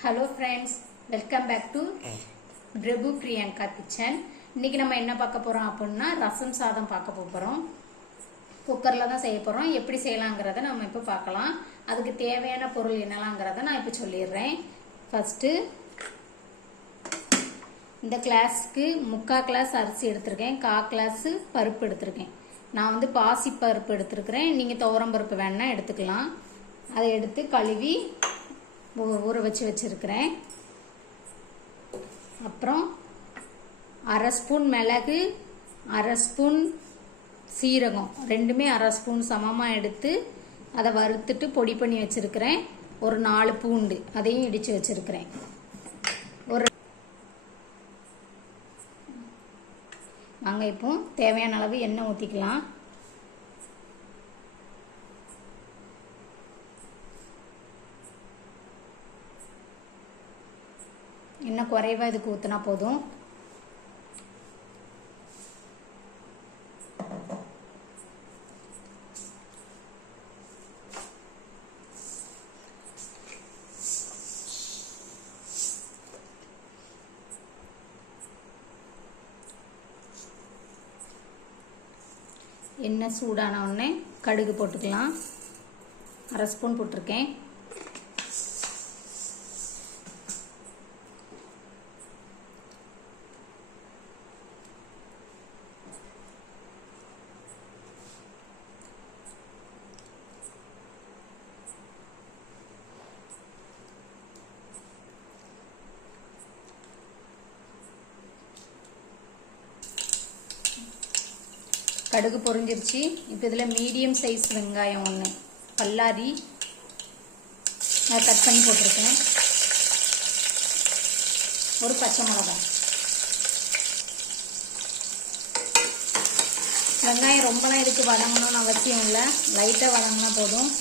Hello friends, welcome back to Prabhu Priyanka kitchen. இன்னைக்கு நம்ம என்ன பார்க்க போறோம் அப்படின்னா ரசம் சாதம் பார்க்க போறோம். குக்கர்ல தான் செய்ய போறோம். எப்படி செய்யலாங்கிறத நம்ம இப்போ பார்க்கலாம். அதுக்கு தேவையான பொருள் என்னலாங்கிறத நான் இப்போ சொல்லிடுறேன். ஃபர்ஸ்ட் இந்த கிளாஸ்க்கு 3/4 கிளாஸ் அரிசி எடுத்திருக்கேன், 1/4 கிளாஸ் பருப்பு எடுத்திருக்கேன். நான் வந்து பாசி பருப்பு எடுத்திருக்கிறேன், நீங்க துவரம் பருப்பு வேணா எடுத்துக்கலாம். அதை எடுத்து கழுவி ஊற வச்சிருக்கிறேன். அப்புறம் 1/2 ஸ்பூன் மிளகு, 1/2 ஸ்பூன் சீரகம், ரெண்டுமே 1/2 ஸ்பூன் சமமா எடுத்து அதை வறுத்துட்டு பொடி பண்ணி வச்சிருக்கிறேன். ஒரு 4 பூண்டு அதையும் இடிச்சு வச்சிருக்கிறேன். வாங்க இப்போ தேவையான அளவு எண்ணெய் ஊற்றிக்கலாம். எண்ணெய் குறைவா இதுக்கு ஊற்றினா போதும். எண்ணெய் சூடான உடனே கடுகு போட்டுக்கலாம். 1/2 ஸ்பூன் போட்டிருக்கேன். கடுகு பொரிஞ்சிருச்சு. இப்போ இதில் மீடியம் சைஸ் வெங்காயம் 1 பல்லாரி நான் கட் பண்ணி போட்டிருக்கேன். ஒரு பச்சை மிளகாய். வெங்காயம் ரொம்பலாம் இதுக்கு வதங்கணும்னு அவசியம் இல்லை, லைட்டாக வதங்கினா போதும்.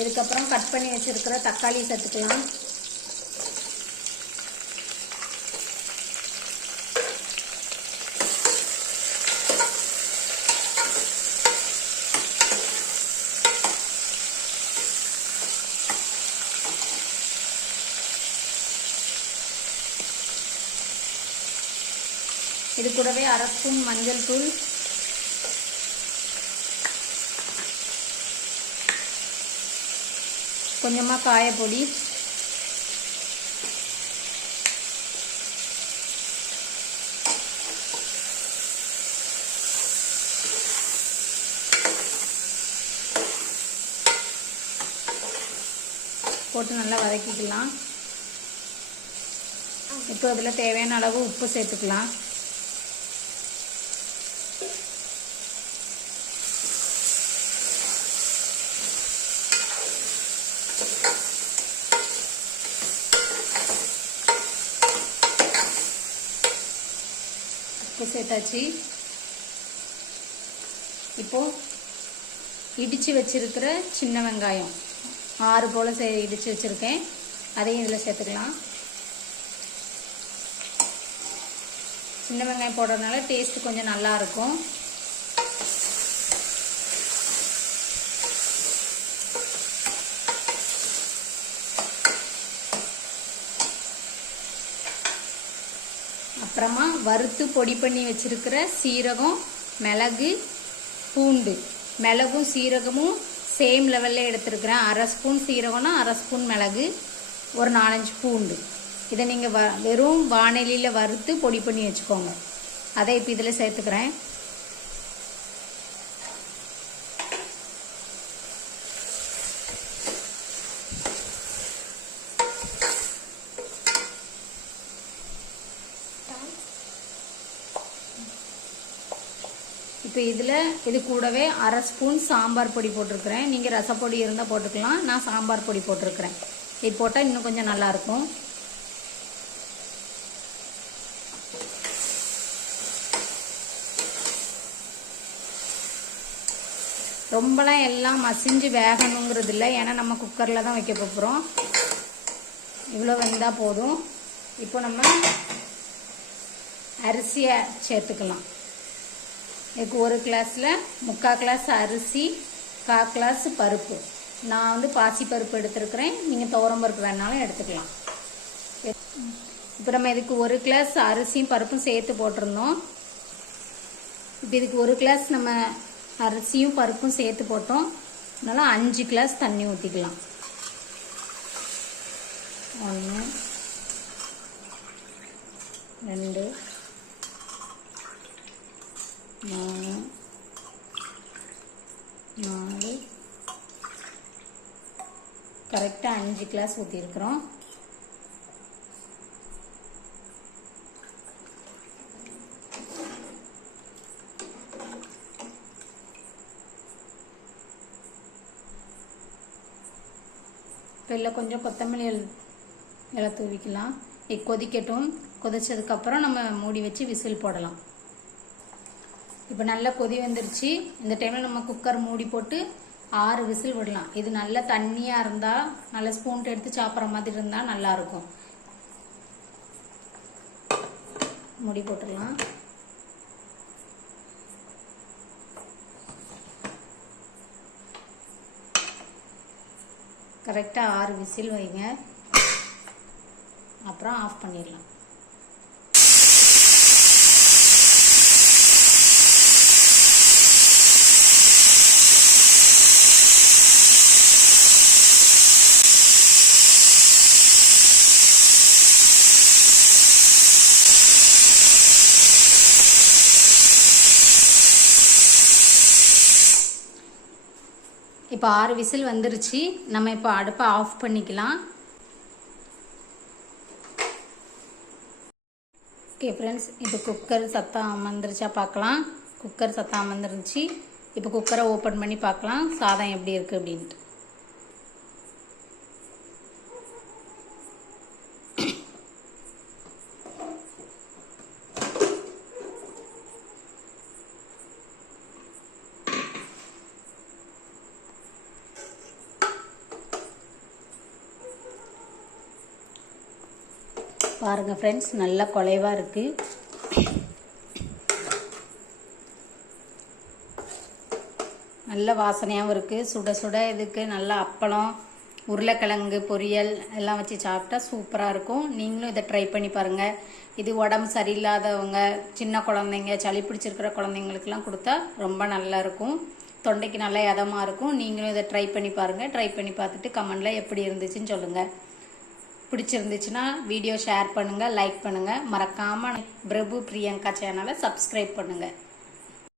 இதுக்கப்புறம் கட் பண்ணி வச்சிருக்கிற தக்காளி சேர்த்துக்கலாம். இது கூடவே 1/2 ஸ்பூன் மஞ்சள் தூள், கொஞ்சமா காயப்பொடி, போட்டு நல்லா வதக்கிக்கலாம். இப்போ இதில் தேவையான அளவு உப்பு சேர்த்துக்கலாம். சேர்த்தாச்சு. இப்போ இடிச்சு வச்சிருக்கிற சின்ன வெங்காயம் 6 போல இடிச்சு வச்சிருக்கேன், அதையும் இதில் சேர்த்துக்கலாம். சின்ன வெங்காயம் போடுறதுனால டேஸ்ட் கொஞ்சம் நல்லா இருக்கும். அப்புறமா வறுத்து பொடி பண்ணி வச்சிருக்கிற சீரகம், மிளகு, பூண்டு. மிளகும் சீரகமும் சேம் லெவல்ல எடுத்துருக்கிறேன். 1/2 ஸ்பூன் சீரகம்னா 1/2 ஸ்பூன் மிளகு, ஒரு 4-5 பூண்டு. இதை நீங்கள் வெறும் வாணலியில் வறுத்து பொடி பண்ணி வச்சுக்கோங்க. அதை இப்போ இதில் சேர்த்துக்கிறேன். இப்போ இது கூடவே 1/2 ஸ்பூன் சாம்பார் பொடி போட்டிருக்கிறேன். நீங்கள் ரசப்பொடி இருந்தால் போட்டுக்கலாம், நான் சாம்பார் பொடி போட்டிருக்கிறேன். இது போட்டால் இன்னும் கொஞ்சம் நல்லாயிருக்கும். ரொம்பலாம் எல்லாம் மசிஞ்சு வேகணுங்கிறது இல்லை, ஏன்னா நம்ம குக்கரில் தான் வைக்க போகிறோம். இவ்வளோ வெந்தால் போதும். இப்போ நம்ம அரிசியை சேர்த்துக்கலாம். இதுக்கு 1 கிளாஸில் 3/4 கிளாஸ் அரிசி, 1/4 கிளாஸ் பருப்பு. நான் வந்து பாசிப்பருப்பு எடுத்துருக்கிறேன், நீங்கள் துவரம்பருப்பு வேணாலும் எடுத்துக்கலாம். இப்போ நம்ம இதுக்கு 1 கிளாஸ் அரிசியும் பருப்பும் சேர்த்து போட்டிருந்தோம். இப்போ இதுக்கு 1 கிளாஸ் நம்ம அரிசியும் பருப்பும் சேர்த்து போட்டோம். அதனால் 5 கிளாஸ் தண்ணி ஊற்றிக்கலாம். 1 2 3 4 கரெக்டாக 5 கிளாஸ் ஊற்றிருக்கிறோம். இப்போ இல்லை கொஞ்சம் கொத்தமல்லி இலை தூவிக்கலாம். கொதிக்கட்டும். கொதிச்சதுக்கப்புறம் நம்ம மூடி வச்சு விசில் போடலாம். இப்போ நல்லா கொதி வந்துருச்சு. இந்த டைமில் நம்ம குக்கர் மூடி போட்டு 6 விசில் விடலாம். இது நல்ல தண்ணியாக இருந்தால், நல்ல ஸ்பூன் எடுத்து சாப்பிட்ற மாதிரி இருந்தால் நல்லாயிருக்கும். மூடி போட்டுடலாம். கரெக்டாக 6 விசில் வைங்க. அப்புறம் ஆஃப் பண்ணிடலாம். இப்போ 6 விசில் வந்துருச்சு. நம்ம இப்போ அடுப்பை ஆஃப் பண்ணிக்கலாம். ஓகே ஃப்ரெண்ட்ஸ், இப்போ குக்கர் சத்தம் அமர்ந்துருச்சா பார்க்கலாம். குக்கர் சத்தம் அமர்ந்துருச்சு. இப்போ குக்கரை ஓப்பன் பண்ணி பார்க்கலாம் சாதம் எப்படி இருக்குது அப்படின்ட்டு. பாருங்கள் ஃப்ரெண்ட்ஸ், நல்லா குலைவாக இருக்குது. நல்ல வாசனையாகவும் இருக்குது. சுட சுட இதுக்கு நல்லா அப்பளம், உருளைக்கிழங்கு பொரியல் எல்லாம் வச்சு சாப்பிட்டா சூப்பராக இருக்கும். நீங்களும் இதை ட்ரை பண்ணி பாருங்கள். இது உடம்பு சரியில்லாதவங்க, சின்ன குழந்தைங்க, சளி பிடிச்சிருக்கிற குழந்தைங்களுக்கெல்லாம் கொடுத்தா ரொம்ப நல்லா இருக்கும். தொண்டைக்கு நல்லா இதமாக இருக்கும். நீங்களும் இதை ட்ரை பண்ணி பாருங்கள். ட்ரை பண்ணி பார்த்துட்டு கமெண்டில் எப்படி இருந்துச்சுன்னு சொல்லுங்கள். பிடிச்சிருந்துச்சுன்னா வீடியோ ஷேர் பண்ணுங்கள், லைக் பண்ணுங்கள். மறக்காமல் பிரபு பிரியங்கா சேனலை சப்ஸ்கிரைப் பண்ணுங்கள்.